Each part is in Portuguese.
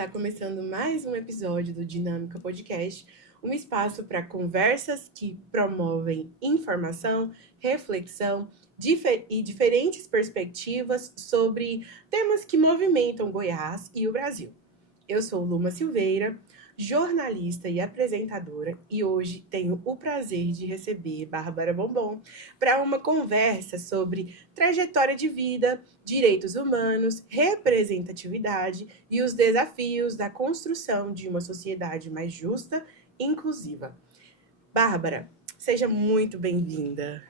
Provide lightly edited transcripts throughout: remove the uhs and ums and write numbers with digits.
Está começando mais um episódio do Dinâmica Podcast, um espaço para conversas que promovem informação, reflexão e diferentes perspectivas sobre temas que movimentam Goiás e o Brasil. Eu sou Luma Silveira, jornalista e apresentadora, e hoje tenho o prazer de receber Bárbara Bombom para uma conversa sobre trajetória de vida, direitos humanos, representatividade e os desafios da construção de uma sociedade mais justa e inclusiva. Bárbara, seja muito bem-vinda.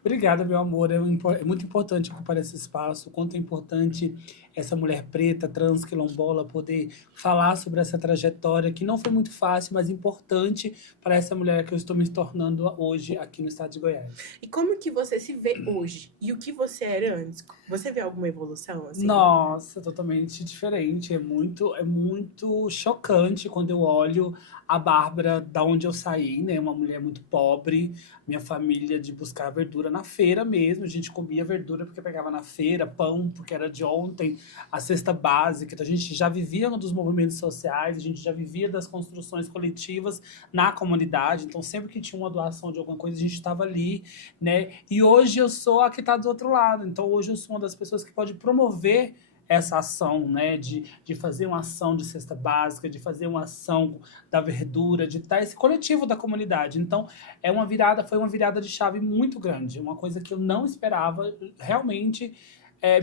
Obrigada, meu amor. É muito importante ocupar esse espaço. O quanto é importante essa mulher preta, trans, quilombola, poder falar sobre essa trajetória, que não foi muito fácil, mas importante para essa mulher que eu estou me tornando hoje aqui no estado de Goiás. E como que você se vê hoje? E o que você era antes? Você vê alguma evolução, assim? Nossa, totalmente diferente. É muito chocante quando eu olho a Bárbara da onde eu saí, né? Uma mulher muito pobre, minha família de buscar verdura na feira mesmo. A gente comia verdura porque pegava na feira, pão porque era de ontem, a cesta básica. Então, a gente já vivia dos movimentos sociais, a gente já vivia das construções coletivas na comunidade. Então, sempre que tinha uma doação de alguma coisa, a gente estava ali, né? E hoje eu sou a que está do outro lado. Então, hoje eu sou uma das pessoas que pode promover essa ação, né, de fazer uma ação de cesta básica, de fazer uma ação da verdura, de estar esse coletivo da comunidade. Então, foi uma virada de chave muito grande, uma coisa que eu não esperava realmente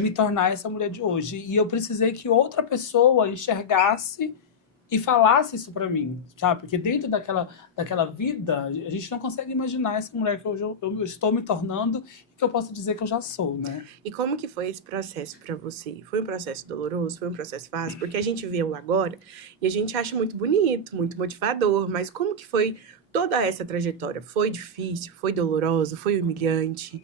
me tornar essa mulher de hoje. E eu precisei que outra pessoa enxergasse e falasse isso pra mim, sabe? Porque dentro daquela vida, a gente não consegue imaginar essa mulher que hoje eu estou me tornando e que eu posso dizer que eu já sou, né? E como que foi esse processo para você? Foi um processo doloroso? Foi um processo fácil? Porque a gente vê o agora e a gente acha muito bonito, muito motivador, mas como que foi toda essa trajetória? Foi difícil? Foi doloroso? Foi humilhante?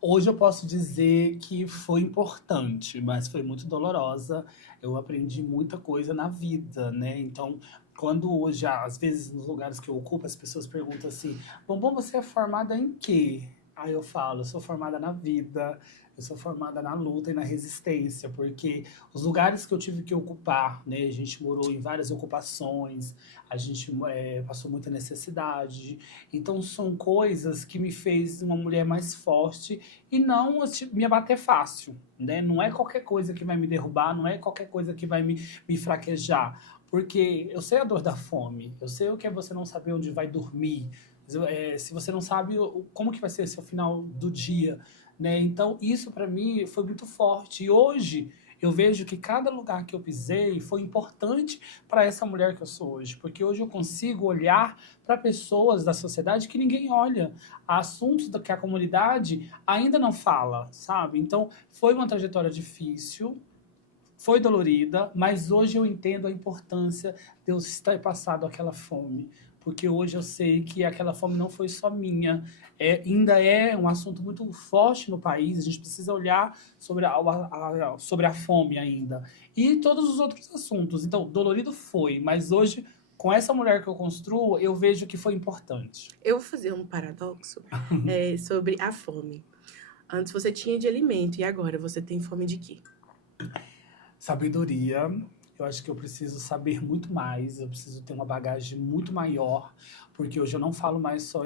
Hoje eu posso dizer que foi importante, mas foi muito dolorosa. Eu aprendi muita coisa na vida, né? Então, quando hoje, às vezes, nos lugares que eu ocupo, as pessoas perguntam assim: Bombom, você é formada em quê? Aí eu falo: eu sou formada na vida, eu sou formada na luta e na resistência, porque os lugares que eu tive que ocupar, né? A gente morou em várias ocupações, a gente passou muita necessidade. Então, são coisas que me fez uma mulher mais forte e não me abater fácil, né? Não é qualquer coisa que vai me derrubar, não é qualquer coisa que vai me fraquejar. Porque eu sei a dor da fome, eu sei o que é você não saber onde vai dormir, se você não sabe como que vai ser o seu final do dia, né? Então, isso para mim foi muito forte. E hoje eu vejo que cada lugar que eu pisei foi importante para essa mulher que eu sou hoje, porque hoje eu consigo olhar para pessoas da sociedade que ninguém olha, assuntos que a comunidade ainda não fala, sabe? Então, foi uma trajetória difícil, foi dolorida, mas hoje eu entendo a importância de eu ter passado aquela fome. Porque hoje eu sei que aquela fome não foi só minha. Ainda é um assunto muito forte no país. A gente precisa olhar sobre a fome ainda. E todos os outros assuntos. Então, dolorido foi, mas hoje, com essa mulher que eu construo, eu vejo que foi importante. Eu vou fazer um paradoxo sobre a fome. Antes você tinha de alimento e agora você tem fome de quê? Sabedoria. Eu acho que eu preciso saber muito mais, eu preciso ter uma bagagem muito maior, porque hoje eu não falo mais só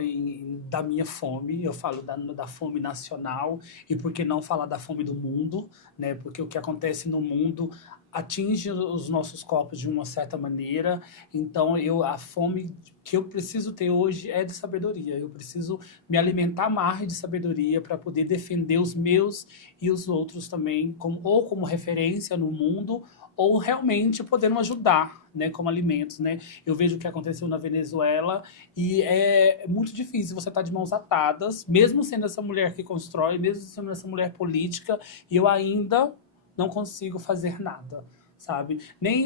da minha fome, eu falo da fome nacional, e por que não falar da fome do mundo, né? Porque o que acontece no mundo atinge os nossos corpos de uma certa maneira, então a fome que eu preciso ter hoje é de sabedoria, eu preciso me alimentar mais de sabedoria para poder defender os meus e os outros também, ou como referência no mundo, ou realmente podendo ajudar, né, como alimentos, né? Eu vejo o que aconteceu na Venezuela e é muito difícil você estar de mãos atadas, mesmo sendo essa mulher que constrói, mesmo sendo essa mulher política, e eu ainda não consigo fazer nada, sabe? Nem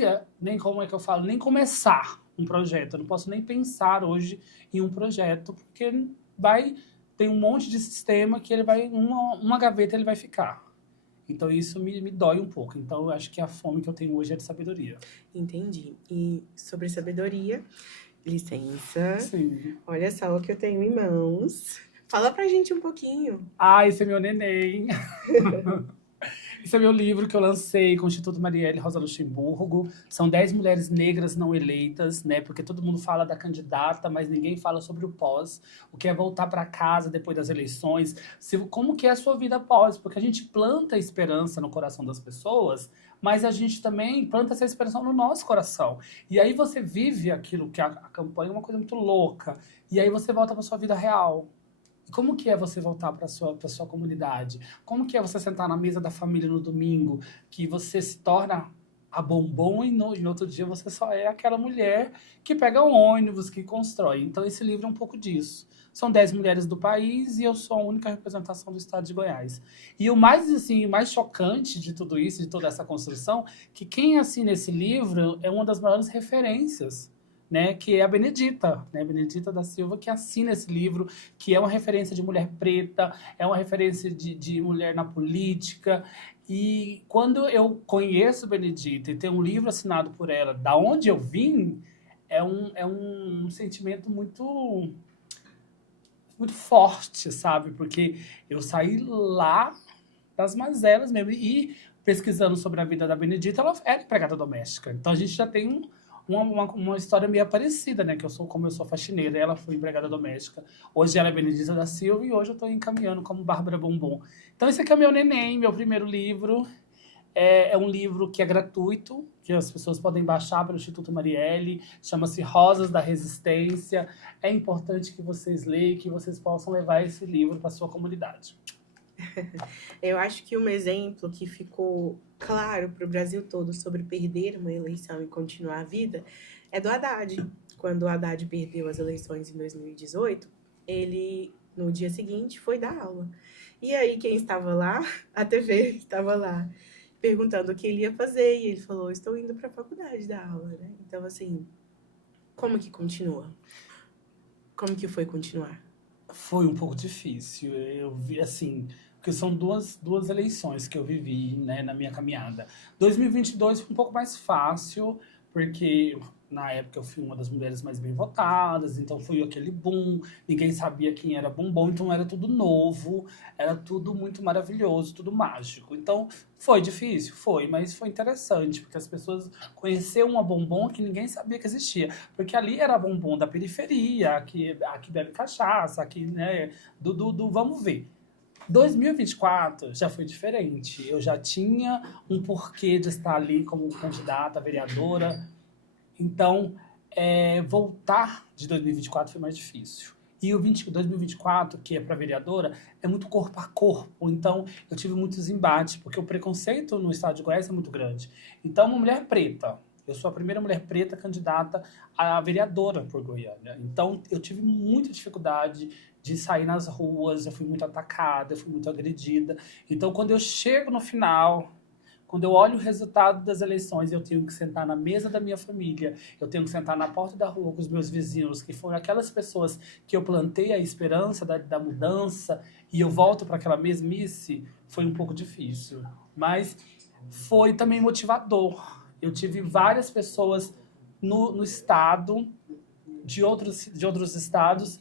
como é que eu falo, nem começar um projeto. Eu não posso nem pensar hoje em um projeto, porque tem um monte de sistema que ele vai, uma gaveta ele vai ficar. Então isso me dói um pouco. Então eu acho que a fome que eu tenho hoje é de sabedoria. Entendi. E sobre sabedoria, licença. Sim. Olha só o que eu tenho em mãos. Fala pra gente um pouquinho. Esse é meu neném. Esse é meu livro que eu lancei com o Instituto Marielle Rosa Luxemburgo. São 10 mulheres negras não eleitas, né? Porque todo mundo fala da candidata, mas ninguém fala sobre o pós. O que é voltar para casa depois das eleições. Como que é a sua vida após? Porque a gente planta esperança no coração das pessoas, mas a gente também planta essa esperança no nosso coração. E aí você vive aquilo que a campanha é uma coisa muito louca. E aí você volta para sua vida real. Como que é você voltar para sua comunidade? Como que é você sentar na mesa da família no domingo, que você se torna a bombom e no outro dia você só é aquela mulher que pega um ônibus, que constrói. Então esse livro é um pouco disso. São 10 mulheres do país e eu sou a única representação do estado de Goiás. E o mais, assim, o mais chocante de tudo isso, de toda essa construção, que quem assina esse livro é uma das maiores referências, né, que é a Benedita, né, Benedita da Silva, que assina esse livro, que é uma referência de mulher preta, é uma referência de mulher na política. E quando eu conheço Benedita e tenho um livro assinado por ela, da onde eu vim, é um sentimento muito forte, sabe? Porque eu saí lá das mazelas mesmo. E pesquisando sobre a vida da Benedita, ela era empregada doméstica. Então a gente já tem uma história meio parecida, né? Que como eu sou faxineira, ela foi empregada doméstica. Hoje ela é Benedita da Silva e hoje eu estou encaminhando como Bárbara Bombom. Então esse aqui é meu neném, meu primeiro livro. É um livro que é gratuito, que as pessoas podem baixar pelo Instituto Marielle, chama-se Rosas da Resistência. É importante que vocês leiam, que vocês possam levar esse livro para a sua comunidade. Eu acho que um exemplo que ficou claro para o Brasil todo sobre perder uma eleição e continuar a vida é do Haddad. Quando o Haddad perdeu as eleições em 2018, ele, no dia seguinte, foi dar aula. E aí, quem estava lá? A TV estava lá, perguntando o que ele ia fazer. E ele falou, estou indo para a faculdade dar aula, né? Então, assim, como que continua? Como que foi continuar? Foi um pouco difícil. Eu vi, assim, porque são duas eleições que eu vivi, né, na minha caminhada. 2022 foi um pouco mais fácil, porque na época eu fui uma das mulheres mais bem votadas, então foi aquele boom, ninguém sabia quem era Bombom, então era tudo novo, era tudo muito maravilhoso, tudo mágico. Então foi difícil, foi, mas foi interessante, porque as pessoas conheceram uma Bombom que ninguém sabia que existia, porque ali era a Bombom da periferia, aqui bebe cachaça, aqui, né, do vamos ver. 2024 já foi diferente. Eu já tinha um porquê de estar ali como candidata a vereadora. Então, voltar de 2024 foi mais difícil. E o 2024, que é para vereadora, é muito corpo a corpo. Então, eu tive muitos embates, porque o preconceito no estado de Goiás é muito grande. Então, uma mulher preta, eu sou a primeira mulher preta candidata a vereadora por Goiânia. Então, eu tive muita dificuldade de sair nas ruas, eu fui muito atacada, eu fui muito agredida. Então, quando eu chego no final, quando eu olho o resultado das eleições, eu tenho que sentar na mesa da minha família, eu tenho que sentar na porta da rua com os meus vizinhos, que foram aquelas pessoas que eu plantei a esperança da mudança, e eu volto para aquela mesmice, foi um pouco difícil. Mas foi também motivador. Eu tive várias pessoas no estado, de outros estados,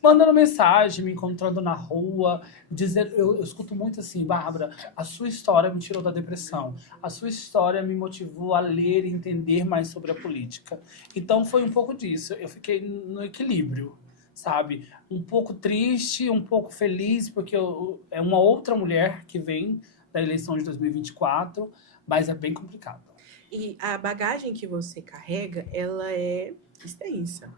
mandando mensagem, me encontrando na rua, dizer, eu escuto muito assim, Bárbara, a sua história me tirou da depressão, a sua história me motivou a ler e entender mais sobre a política. Então foi um pouco disso, eu fiquei no equilíbrio, sabe? Um pouco triste, um pouco feliz, porque é uma outra mulher que vem da eleição de 2024, mas é bem complicado. E a bagagem que você carrega, ela é extensa.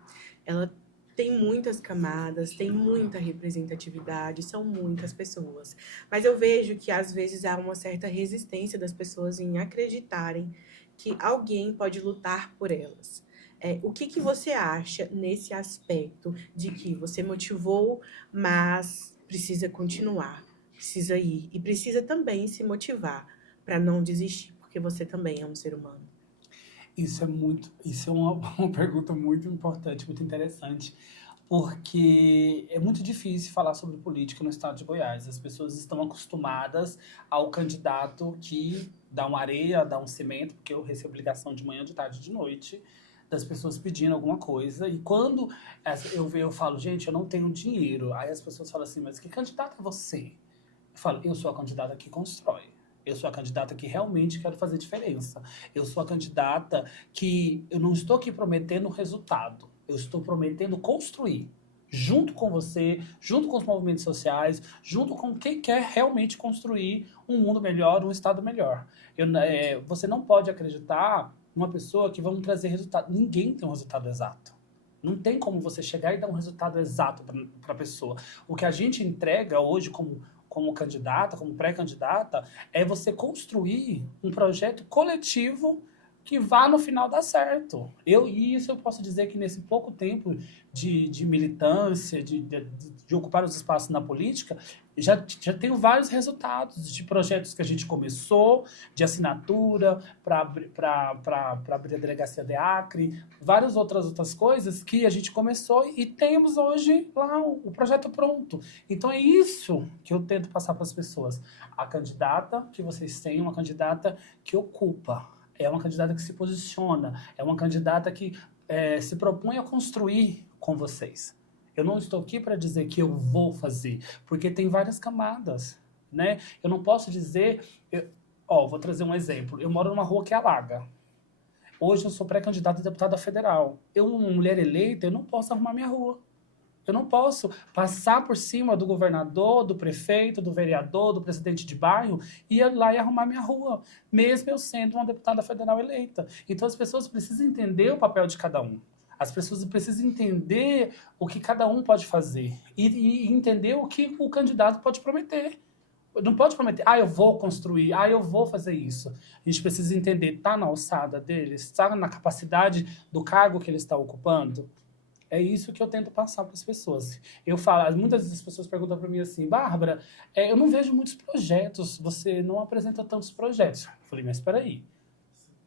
Ela tem muitas camadas, tem muita representatividade, são muitas pessoas. Mas eu vejo que às vezes há uma certa resistência das pessoas em acreditarem que alguém pode lutar por elas. O que você acha nesse aspecto de que você motivou, mas precisa continuar, precisa ir e precisa também se motivar para não desistir, porque você também é um ser humano? Isso é uma pergunta muito importante, muito interessante, porque é muito difícil falar sobre política no estado de Goiás. As pessoas estão acostumadas ao candidato que dá uma areia, dá um cimento, porque eu recebo ligação de manhã, de tarde, de noite, das pessoas pedindo alguma coisa. E quando eu falo, gente, eu não tenho dinheiro. Aí as pessoas falam assim, mas que candidato é você? Eu falo, eu sou a candidata que constrói. Eu sou a candidata que realmente quero fazer diferença. Eu sou a candidata que eu não estou aqui prometendo resultado. Eu estou prometendo construir. Junto com você, junto com os movimentos sociais, junto com quem quer realmente construir um mundo melhor, um estado melhor. Você não pode acreditar numa pessoa que vamos trazer resultado. Ninguém tem um resultado exato. Não tem como você chegar e dar um resultado exato para a pessoa. O que a gente entrega hoje como candidata, como pré-candidata, é você construir um projeto coletivo que vá no final dar certo. E isso eu posso dizer que nesse pouco tempo de militância, de ocupar os espaços na política, já tenho vários resultados de projetos que a gente começou, de assinatura, para abrir a delegacia de Acre, várias outras coisas que a gente começou e temos hoje lá o projeto pronto. Então é isso que eu tento passar para as pessoas. A candidata que vocês têm, uma candidata que ocupa, é uma candidata que se posiciona, é uma candidata que se propõe a construir com vocês. Eu não estou aqui para dizer que eu vou fazer, porque tem várias camadas, né? Eu não posso dizer... vou trazer um exemplo. Eu moro numa rua que alaga. Hoje eu sou pré-candidata a deputada federal. Eu, uma mulher eleita, eu não posso arrumar minha rua. Eu não posso passar por cima do governador, do prefeito, do vereador, do presidente de bairro e ir lá e arrumar minha rua, mesmo eu sendo uma deputada federal eleita. Então as pessoas precisam entender o papel de cada um. As pessoas precisam entender o que cada um pode fazer e entender o que o candidato pode prometer. Não pode prometer, eu vou construir, eu vou fazer isso. A gente precisa entender, está na alçada dele, está na capacidade do cargo que ele está ocupando. É isso que eu tento passar para as pessoas. Eu falo, muitas vezes as pessoas perguntam para mim assim, Bárbara, eu não vejo muitos projetos, você não apresenta tantos projetos. Eu falei, mas espera aí,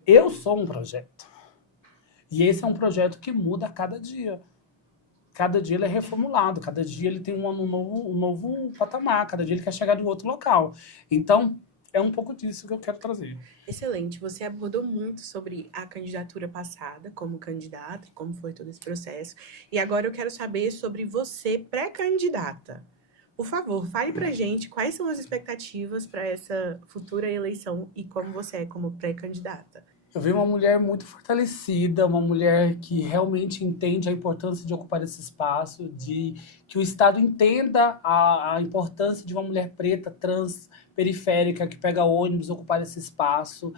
eu sou um projeto. E esse é um projeto que muda a cada dia. Cada dia ele é reformulado, cada dia ele tem um novo patamar, cada dia ele quer chegar em outro local. Então, é um pouco disso que eu quero trazer. Excelente. Você abordou muito sobre a candidatura passada como candidata, como foi todo esse processo. E agora eu quero saber sobre você pré-candidata. Por favor, fale pra gente quais são as expectativas para essa futura eleição e como você é como pré-candidata. Eu vi uma mulher muito fortalecida, uma mulher que realmente entende a importância de ocupar esse espaço, de que o Estado entenda a importância de uma mulher preta, trans, periférica, que pega ônibus, ocupar esse espaço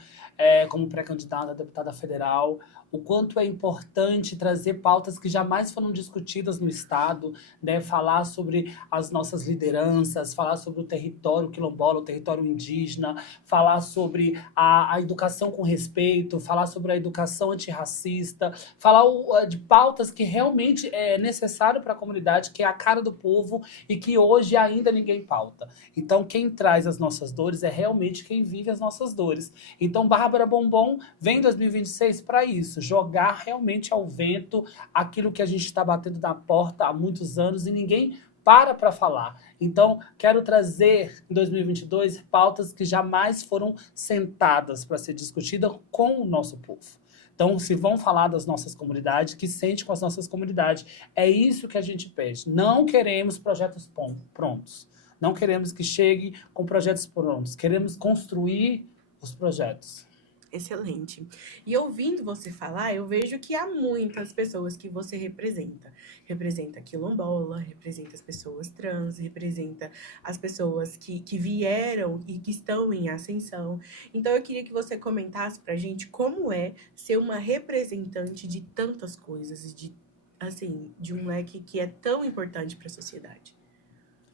como pré-candidata a deputada federal. O quanto é importante trazer pautas que jamais foram discutidas no Estado, né? Falar sobre as nossas lideranças, falar sobre o território quilombola, o território indígena, falar sobre a educação com respeito, falar sobre a educação antirracista, falar de pautas que realmente é necessário para a comunidade, que é a cara do povo e que hoje ainda ninguém pauta. Então, quem traz as nossas dores é realmente quem vive as nossas dores. Então, Bárbara Bombom vem em 2026 para isso, jogar realmente ao vento aquilo que a gente está batendo na porta há muitos anos e ninguém para falar. Então, quero trazer em 2022 pautas que jamais foram sentadas para ser discutidas com o nosso povo. Então, se vão falar das nossas comunidades, que sente com as nossas comunidades. É isso que a gente pede. Não queremos projetos prontos. Não queremos que chegue com projetos prontos. Queremos construir os projetos. Excelente. E ouvindo você falar, eu vejo que há muitas pessoas que você representa. Representa quilombola, representa as pessoas trans, representa as pessoas que vieram e que estão em ascensão. Então, eu queria que você comentasse pra gente como é ser uma representante de tantas coisas, de um leque que é tão importante para a sociedade.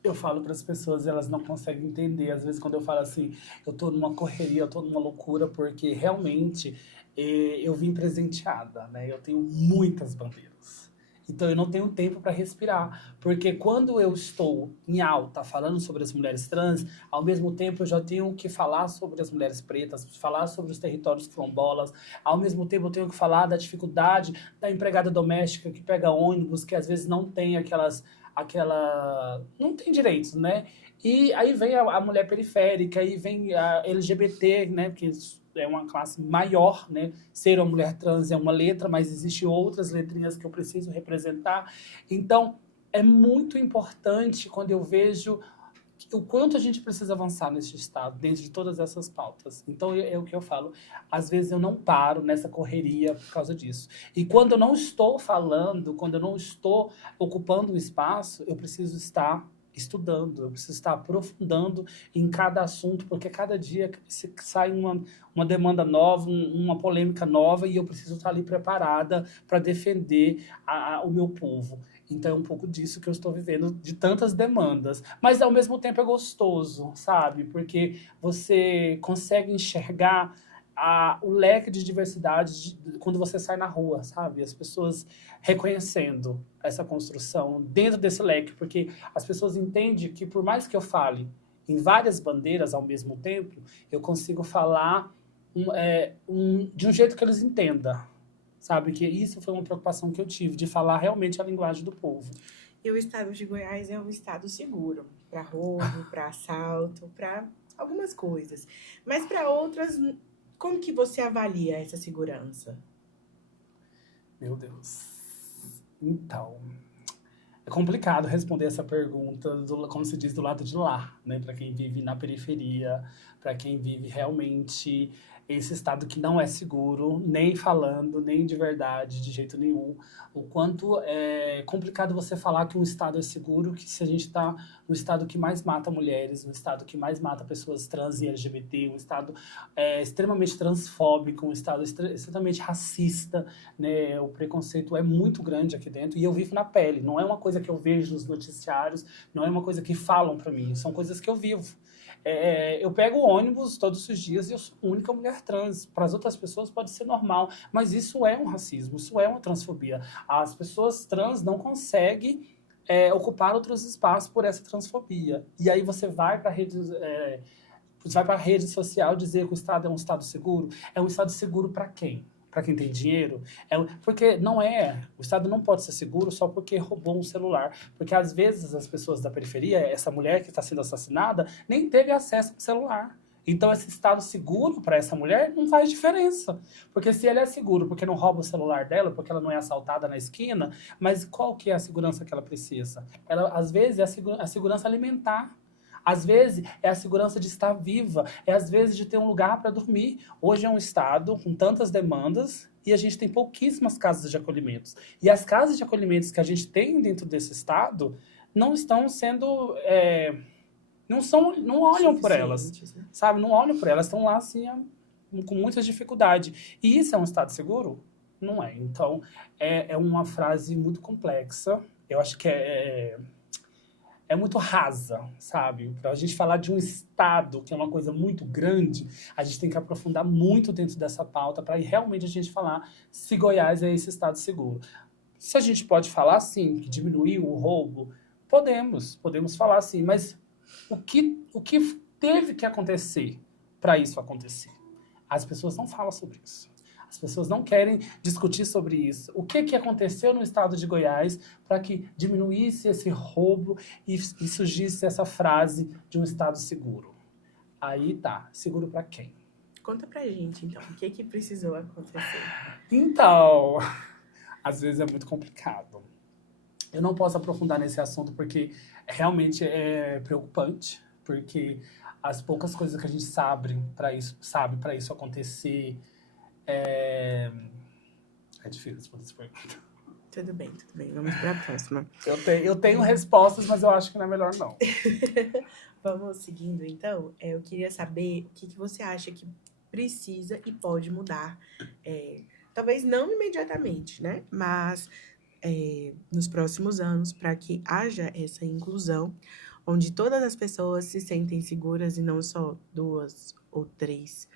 Eu falo para as pessoas e elas não conseguem entender. Às vezes, quando eu falo assim, eu tô numa correria, eu tô numa loucura, porque realmente eu vim presenteada, né? Eu tenho muitas bandeiras. Então, eu não tenho tempo para respirar. Porque quando eu estou em alta falando sobre as mulheres trans, ao mesmo tempo eu já tenho que falar sobre as mulheres pretas, falar sobre os territórios quilombolas. Ao mesmo tempo eu tenho que falar da dificuldade da empregada doméstica que pega ônibus, que às vezes não tem não tem direitos, né? E aí vem a mulher periférica, aí vem a LGBT, né? Porque é uma classe maior, né? Ser uma mulher trans é uma letra, mas existem outras letrinhas que eu preciso representar. Então, é muito importante quando eu vejo o quanto a gente precisa avançar nesse estado, dentro de todas essas pautas. Então, é o que eu falo. Às vezes eu não paro nessa correria por causa disso. E quando eu não estou falando, quando eu não estou ocupando o espaço, eu preciso estar estudando, eu preciso estar aprofundando em cada assunto, porque cada dia sai uma demanda nova, uma polêmica nova, e eu preciso estar ali preparada para defender o meu povo. Então é um pouco disso que eu estou vivendo, de tantas demandas. Mas ao mesmo tempo é gostoso, sabe? Porque você consegue enxergar o leque de diversidade quando você sai na rua, sabe? As pessoas reconhecendo essa construção dentro desse leque, porque as pessoas entendem que por mais que eu fale em várias bandeiras ao mesmo tempo, eu consigo falar de um jeito que eles entendam. Sabe, que isso foi uma preocupação que eu tive, de falar realmente a linguagem do povo. E o estado de Goiás é um estado seguro para roubo, para assalto, para algumas coisas. Mas para outras, como que você avalia essa segurança? Meu Deus. Então, é complicado responder essa pergunta, como se diz, do lado de lá, né? Para quem vive na periferia, para quem vive realmente esse estado que não é seguro, nem falando, nem de verdade, de jeito nenhum. O quanto é complicado você falar que um estado é seguro, que se a gente está no estado que mais mata mulheres, no estado que mais mata pessoas trans e LGBT, um estado extremamente transfóbico, um estado extremamente racista, né? O preconceito é muito grande aqui dentro e eu vivo na pele. Não é uma coisa que eu vejo nos noticiários, não é uma coisa que falam para mim, são coisas que eu vivo. Eu pego o ônibus todos os dias e eu sou a única mulher trans. Para as outras pessoas pode ser normal, mas isso é um racismo, isso é uma transfobia. As pessoas trans não conseguem ocupar outros espaços por essa transfobia. E aí você vai para a rede social dizer que o Estado é um Estado seguro. É um Estado seguro para quem? Para quem tem dinheiro? Porque não é. O Estado não pode ser seguro só porque roubou um celular. Porque às vezes as pessoas da periferia, essa mulher que está sendo assassinada, nem teve acesso ao celular. Então esse Estado seguro para essa mulher não faz diferença. Porque se ele é seguro porque não rouba o celular dela, porque ela não é assaltada na esquina, mas qual que é a segurança que ela precisa? Às vezes é a segurança alimentar. Às vezes é a segurança de estar viva, é às vezes de ter um lugar para dormir. Hoje é um estado com tantas demandas e a gente tem pouquíssimas casas de acolhimentos. E as casas de acolhimentos que a gente tem dentro desse estado não estão sendo... não olham por elas, né? Sabe? Não olham por elas, estão lá assim com muita dificuldade. E isso é um estado seguro? Não é. Então, é uma frase muito complexa. Eu acho que é muito rasa, sabe? Para a gente falar de um estado, que é uma coisa muito grande, a gente tem que aprofundar muito dentro dessa pauta para realmente a gente falar se Goiás é esse estado seguro. Se a gente pode falar, sim, que diminuiu o roubo, podemos falar assim, mas o que teve que acontecer para isso acontecer? As pessoas não falam sobre isso. As pessoas não querem discutir sobre isso. O que aconteceu no estado de Goiás para que diminuísse esse roubo e surgisse essa frase de um estado seguro? Aí tá, seguro para quem? Conta pra gente, então, o que precisou acontecer? Então, às vezes é muito complicado. Eu não posso aprofundar nesse assunto porque realmente é preocupante, porque as poucas coisas que a gente sabe para isso acontecer... É difícil responder essa pergunta. Tudo bem. Vamos para a próxima. Eu tenho respostas, mas eu acho que não é melhor, não. Vamos seguindo, então. Eu queria saber o que você acha que precisa e pode mudar. Talvez não imediatamente, né? Mas nos próximos anos, para que haja essa inclusão, onde todas as pessoas se sentem seguras e não só 2 ou 3.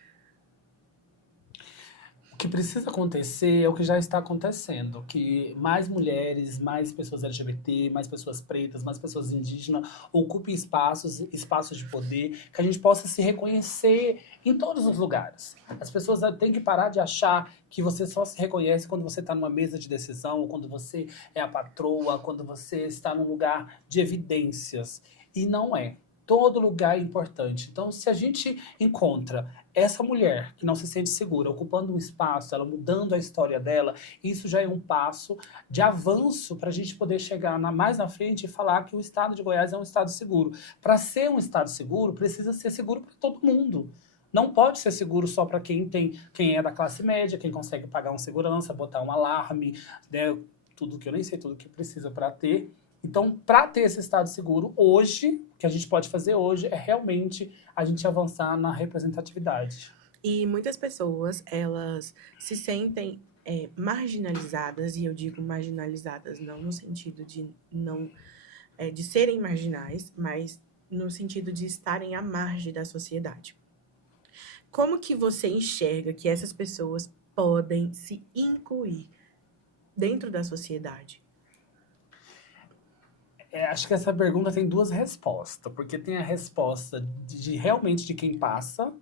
O que precisa acontecer é o que já está acontecendo, que mais mulheres, mais pessoas LGBT, mais pessoas pretas, mais pessoas indígenas ocupem espaços de poder, que a gente possa se reconhecer em todos os lugares. As pessoas têm que parar de achar que você só se reconhece quando você está numa mesa de decisão, ou quando você é a patroa, quando você está num lugar de evidências. E não é. Todo lugar é importante. Então, se a gente encontra essa mulher que não se sente segura, ocupando um espaço, ela mudando a história dela, isso já é um passo de avanço para a gente poder chegar mais na frente e falar que o estado de Goiás é um estado seguro. Para ser um estado seguro, precisa ser seguro para todo mundo. Não pode ser seguro só para quem é da classe média, quem consegue pagar um segurança, botar um alarme, né? Tudo que eu nem sei, tudo que precisa para ter. Então, para ter esse estado seguro, hoje, o que a gente pode fazer hoje é realmente a gente avançar na representatividade. E muitas pessoas, elas se sentem marginalizadas, e eu digo marginalizadas não no sentido de não de serem marginais, mas no sentido de estarem à margem da sociedade. Como que você enxerga que essas pessoas podem se incluir dentro da sociedade? Acho que essa pergunta tem duas respostas, porque tem a resposta realmente de quem passa,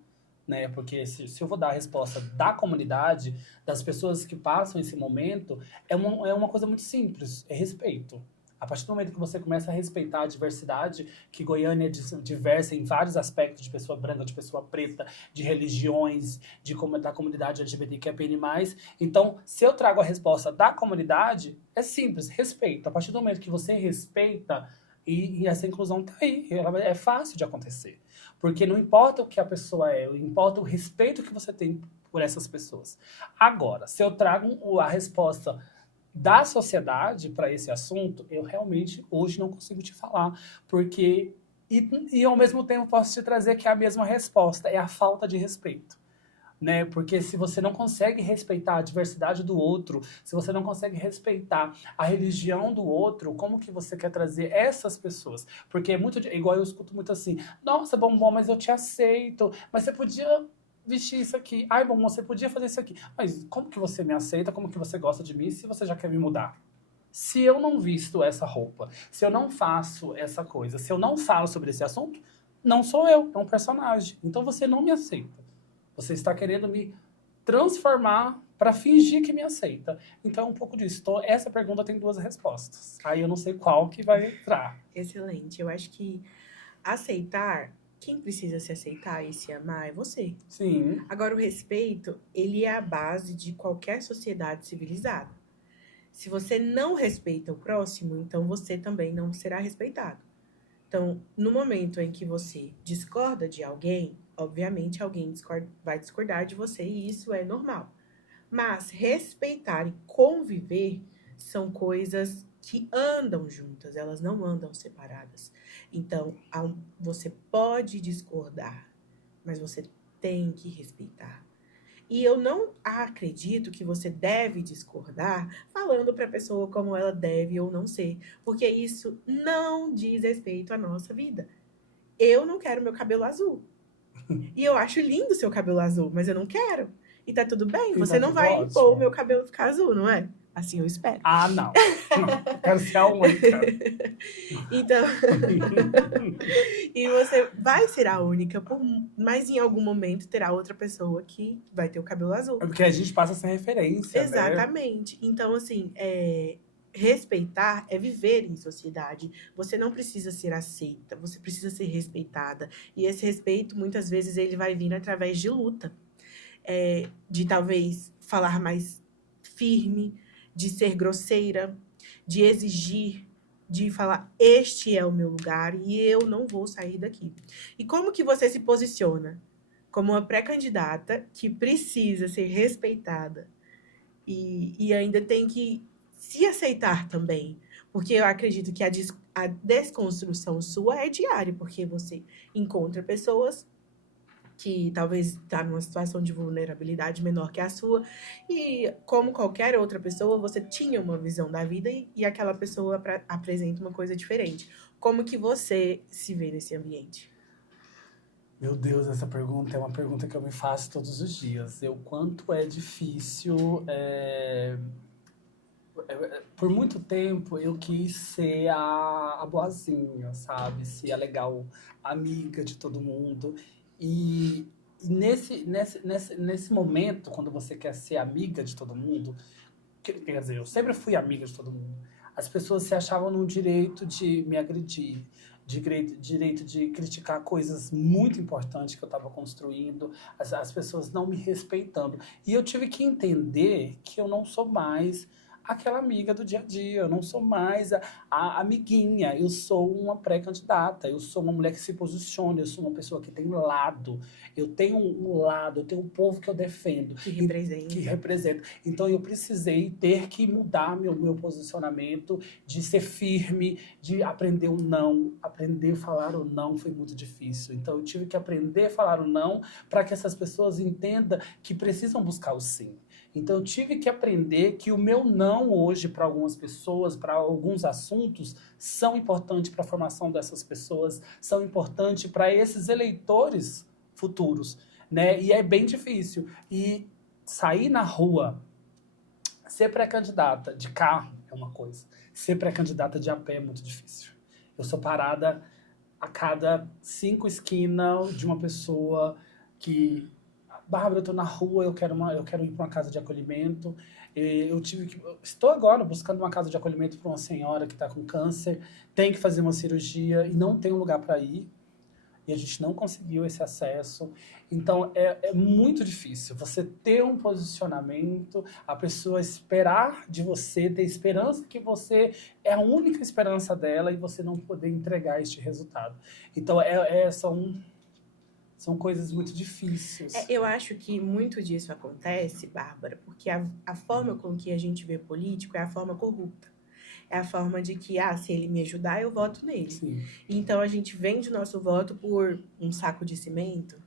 né? Porque se eu vou dar a resposta da comunidade, das pessoas que passam esse momento, é uma coisa muito simples, é respeito. A partir do momento que você começa a respeitar a diversidade, que Goiânia é diversa em vários aspectos, de pessoa branca, de pessoa preta, de religiões, da comunidade LGBTQIA+. Então, se eu trago a resposta da comunidade, é simples, respeito. A partir do momento que você respeita, e essa inclusão tá aí, é fácil de acontecer. Porque não importa o que a pessoa é, importa o respeito que você tem por essas pessoas. Agora, se eu trago a resposta da sociedade para esse assunto, eu realmente hoje não consigo te falar, porque e ao mesmo tempo posso te trazer que é a mesma resposta, é a falta de respeito, né? Porque se você não consegue respeitar a diversidade do outro, se você não consegue respeitar a religião do outro, como que você quer trazer essas pessoas? Porque é muito igual eu escuto muito assim: "Nossa, Bombom, mas eu te aceito, mas você podia vestir isso aqui. Ai, bom, você podia fazer isso aqui. Mas como que você me aceita? Como que você gosta de mim se você já quer me mudar? Se eu não visto essa roupa, se eu não faço essa coisa, se eu não falo sobre esse assunto, não sou eu, é um personagem. Então você não me aceita. Você está querendo me transformar para fingir que me aceita. Então é um pouco disso. Então, essa pergunta tem duas respostas. Aí eu não sei qual que vai entrar. Excelente. Eu acho que aceitar, quem precisa se aceitar e se amar é você. Sim. Agora, o respeito, ele é a base de qualquer sociedade civilizada. Se você não respeita o próximo, então você também não será respeitado. Então, no momento em que você discorda de alguém, obviamente alguém vai discordar de você e isso é normal. Mas respeitar e conviver são coisas que andam juntas, elas não andam separadas. Então, você pode discordar, mas você tem que respeitar. E eu não acredito que você deve discordar falando para a pessoa como ela deve ou não ser, porque isso não diz respeito à nossa vida. Eu não quero meu cabelo azul. E eu acho lindo o seu cabelo azul, mas eu não quero. E tá tudo bem, você não vai impor o meu cabelo ficar azul, não é? Assim eu espero. Ah, não. Não, quero ser a única. Então, e você vai ser a única, mas em algum momento terá outra pessoa que vai ter o cabelo azul. É porque a gente passa sem referência, exatamente. Né? Então, assim, respeitar é viver em sociedade. Você não precisa ser aceita, você precisa ser respeitada. E esse respeito, muitas vezes, ele vai vir através de luta. De talvez falar mais firme, de ser grosseira, de exigir, de falar, este é o meu lugar e eu não vou sair daqui. E como que você se posiciona? Como uma pré-candidata que precisa ser respeitada e ainda tem que se aceitar também. Porque eu acredito que a desconstrução sua é diária, porque você encontra pessoas que talvez está numa situação de vulnerabilidade menor que a sua, e como qualquer outra pessoa, você tinha uma visão da vida e aquela pessoa apresenta uma coisa diferente. Como que você se vê nesse ambiente? Meu Deus, essa pergunta é uma pergunta que eu me faço todos os dias. O quanto é difícil. Por muito tempo eu quis ser a boazinha, sabe? Ser a legal, amiga de todo mundo. E nesse momento, quando você quer ser amiga de todo mundo, quer dizer, eu sempre fui amiga de todo mundo, as pessoas se achavam no direito de me agredir, direito de criticar coisas muito importantes que eu estava construindo, as pessoas não me respeitando. E eu tive que entender que eu não sou mais aquela amiga do dia a dia, eu não sou mais a amiguinha, eu sou uma pré-candidata, eu sou uma mulher que se posiciona, eu sou uma pessoa que tem lado, eu tenho um lado, eu tenho um povo que eu defendo. Que representa. Então eu precisei ter que mudar meu posicionamento, de ser firme, de aprender o não. Aprender a falar o não foi muito difícil. Então eu tive que aprender a falar o não para que essas pessoas entendam que precisam buscar o sim. Então eu tive que aprender que o meu não hoje para algumas pessoas, para alguns assuntos, são importantes para a formação dessas pessoas, são importantes para esses eleitores futuros, né? E é bem difícil. E sair na rua, ser pré-candidata de carro é uma coisa, ser pré-candidata de a pé é muito difícil. Eu sou parada a cada 5 esquinas de uma pessoa que... Bárbara, eu tô na rua, eu quero ir para uma casa de acolhimento. Estou agora buscando uma casa de acolhimento para uma senhora que está com câncer, tem que fazer uma cirurgia e não tem um lugar para ir. E a gente não conseguiu esse acesso. Então, é muito difícil você ter um posicionamento, a pessoa esperar de você, ter esperança que você é a única esperança dela e você não poder entregar este resultado. Então, são coisas muito difíceis. Eu acho que muito disso acontece, Bárbara, porque a forma com que a gente vê político é a forma corrupta. É a forma de que, se ele me ajudar, eu voto nele. Sim. Então, a gente vende o nosso voto por um saco de cimento,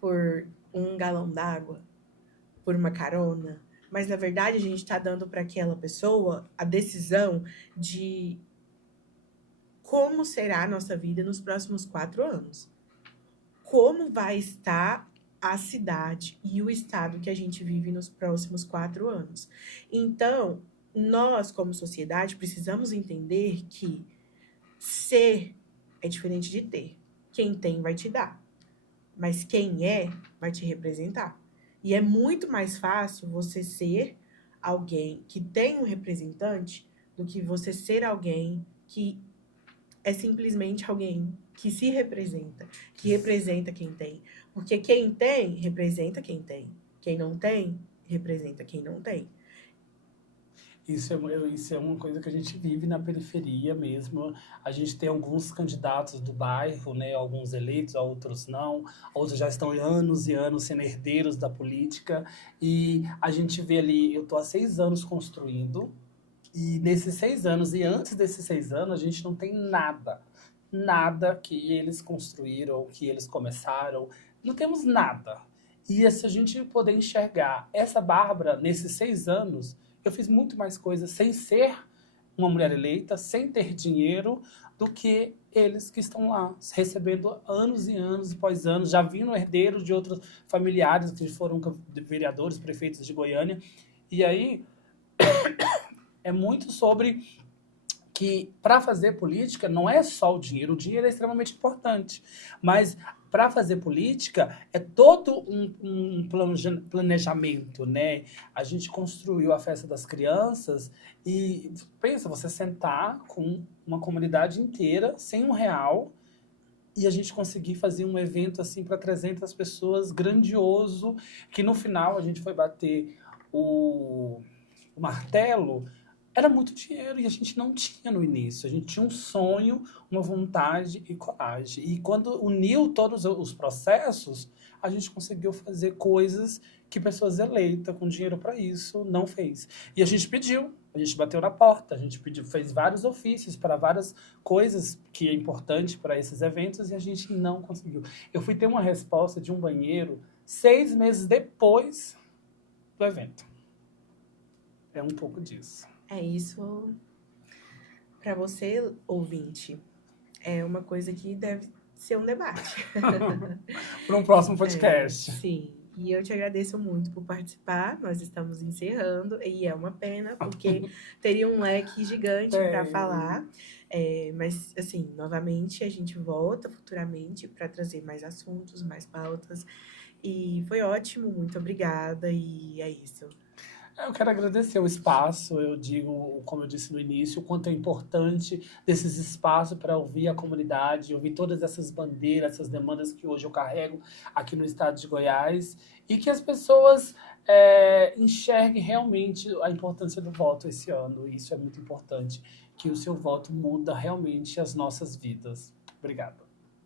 por um galão d'água, por uma carona. Mas, na verdade, a gente está dando para aquela pessoa a decisão de como será a nossa vida nos próximos 4 anos. Como vai estar a cidade e o estado que a gente vive nos próximos 4 anos. Então, nós, como sociedade, precisamos entender que ser é diferente de ter. Quem tem vai te dar, mas quem é vai te representar. E é muito mais fácil você ser alguém que tem um representante do que você ser alguém que é simplesmente alguém que se representa, que representa quem tem. Porque quem tem, representa quem tem. Quem não tem, representa quem não tem. Isso é uma coisa que a gente vive na periferia mesmo. A gente tem alguns candidatos do bairro, né? Alguns eleitos, outros não. Outros já estão anos e anos sendo herdeiros da política. E a gente vê ali, eu estou há 6 anos construindo. E nesses 6 anos, e antes desses 6 anos, a gente não tem nada. Nada que eles construíram, que eles começaram. Não temos nada. E se a gente poder enxergar essa Bárbara, nesses 6 anos, eu fiz muito mais coisas sem ser uma mulher eleita, sem ter dinheiro, do que eles que estão lá, recebendo anos e anos após anos, já vindo herdeiros de outros familiares que foram vereadores, prefeitos de Goiânia. E aí, é muito sobre que para fazer política não é só o dinheiro é extremamente importante, mas para fazer política é todo um planejamento, né? A gente construiu a festa das crianças e pensa, você sentar com uma comunidade inteira, sem R$1, e a gente conseguir fazer um evento assim para 300 pessoas, grandioso, que no final a gente foi bater o martelo. Era muito dinheiro e a gente não tinha no início. A gente tinha um sonho, uma vontade e coragem. E quando uniu todos os processos, a gente conseguiu fazer coisas que pessoas eleitas com dinheiro para isso não fez. E a gente pediu, a gente bateu na porta, a gente pediu, fez vários ofícios para várias coisas que é importante para esses eventos e a gente não conseguiu. Eu fui ter uma resposta de um banheiro 6 meses depois do evento. É um pouco disso. É isso, para você, ouvinte, é uma coisa que deve ser um debate. Para um próximo podcast. Sim, e eu te agradeço muito por participar. Nós estamos encerrando, e é uma pena, porque teria um leque gigante para falar. Mas, assim, novamente, a gente volta futuramente para trazer mais assuntos, mais pautas. E foi ótimo, muito obrigada, e é isso. Eu quero agradecer o espaço. Eu digo, como eu disse no início, o quanto é importante desses espaços para ouvir a comunidade, ouvir todas essas bandeiras, essas demandas que hoje eu carrego aqui no estado de Goiás, e que as pessoas enxerguem realmente a importância do voto esse ano. Isso é muito importante, que o seu voto muda realmente as nossas vidas. Obrigado.